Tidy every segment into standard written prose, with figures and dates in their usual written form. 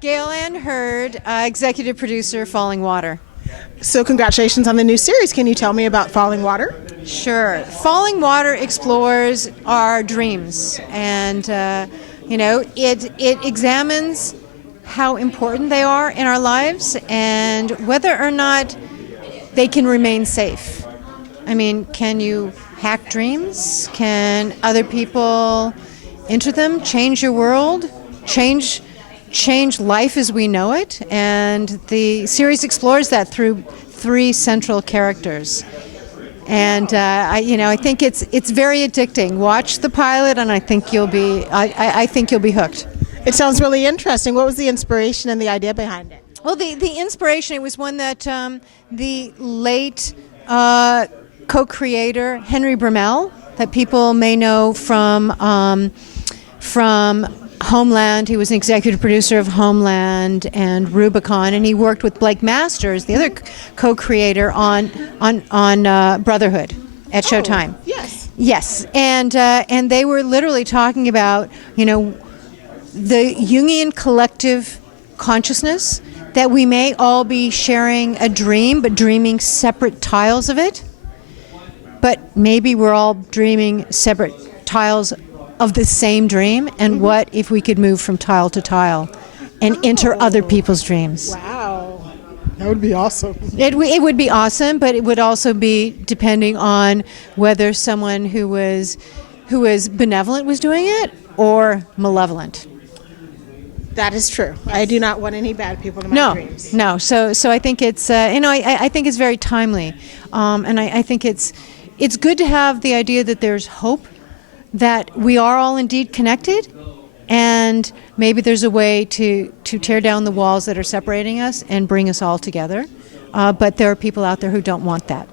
Gale Anne Hurd, executive producer, Falling Water. So congratulations on the new series. Can you tell me about Falling Water? Sure. Falling Water explores our dreams, and it examines how important they are in our lives and whether or not they can remain safe. I mean, can you hack dreams? Can other people enter them, change your world, change life as we know it? And the series explores that through 3 central characters. And I think it's very addicting. Watch the pilot, and I think you'll be hooked. It sounds really interesting. What was the inspiration and the idea behind it? Well, the inspiration, it was one that the late co-creator Henry Bromell, that people may know from Homeland. He was an executive producer of Homeland and Rubicon, and he worked with Blake Masters, the other co-creator, on Brotherhood at Showtime. Yes, and they were literally talking about the Jungian collective consciousness, that we may all be sharing a dream, but dreaming separate tiles of it. But maybe we're all dreaming separate tiles of the same dream, and what if we could move from tile to tile and enter other people's dreams? Wow, that would be awesome. It would be awesome, but it would also be depending on whether someone who was benevolent was doing it or malevolent. That is true. I do not want any bad people in my dreams. No. So I think it's I think it's very timely, and I think it's good to have the idea that there's hope, that we are all indeed connected, and maybe there's a way to tear down the walls that are separating us and bring us all together. But there are people out there who don't want that.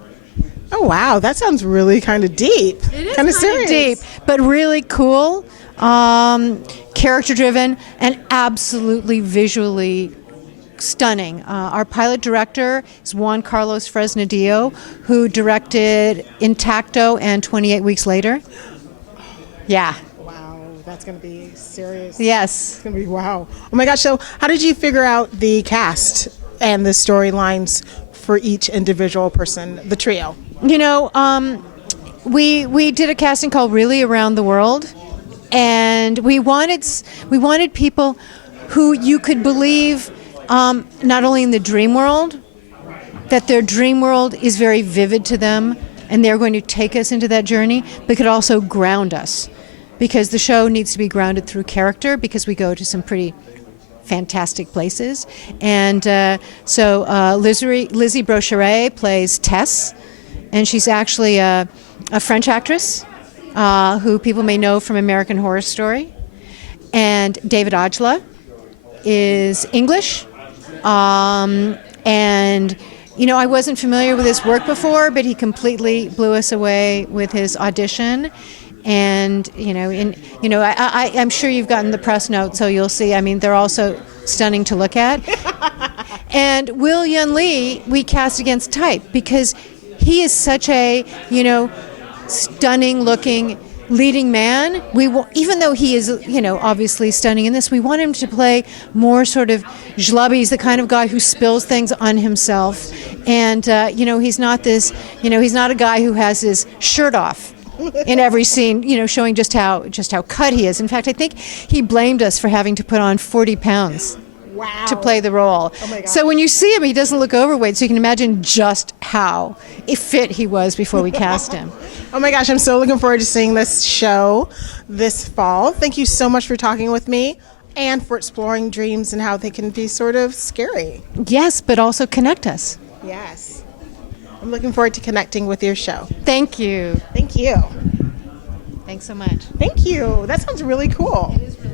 Oh wow, that sounds really kind of deep. It is kind of serious. Deep, but really cool, character-driven, and absolutely visually stunning. Our pilot director is Juan Carlos Fresnadillo, who directed Intacto and 28 Weeks Later. Yeah. Wow, that's going to be serious. Yes. It's going to be wow. Oh my gosh, so how did you figure out the cast and the storylines for each individual person, the trio? We did a casting called Really Around the World, and we wanted people who you could believe not only in the dream world, that their dream world is very vivid to them, and they're going to take us into that journey, but could also ground us, because the show needs to be grounded through character, because we go to some pretty fantastic places. And so Lizzie Brochere plays Tess, and she's actually a French actress who people may know from American Horror Story. And David Ajala is English, and I wasn't familiar with his work before, but he completely blew us away with his audition. And I'm sure you've gotten the press note, so you'll see. I mean, they're also stunning to look at. And Will Yun Lee, we cast against type, because he is such a stunning-looking leading man. Even though he is obviously stunning in this, we want him to play more sort of schlubby. He's the kind of guy who spills things on himself, and he's not this. He's not a guy who has his shirt off in every scene, showing just how cut he is. In fact, I think he blamed us for having to put on 40 pounds to play the role. Oh my gosh. So when you see him, he doesn't look overweight, so you can imagine just how fit he was before we cast him. Oh my gosh, I'm so looking forward to seeing this show this fall. Thank you so much for talking with me and for exploring dreams and how they can be sort of scary. Yes, but also connect us. Yes. I'm looking forward to connecting with your show. Thank you. Thank you. Thanks so much. Thank you. That sounds really cool. It is really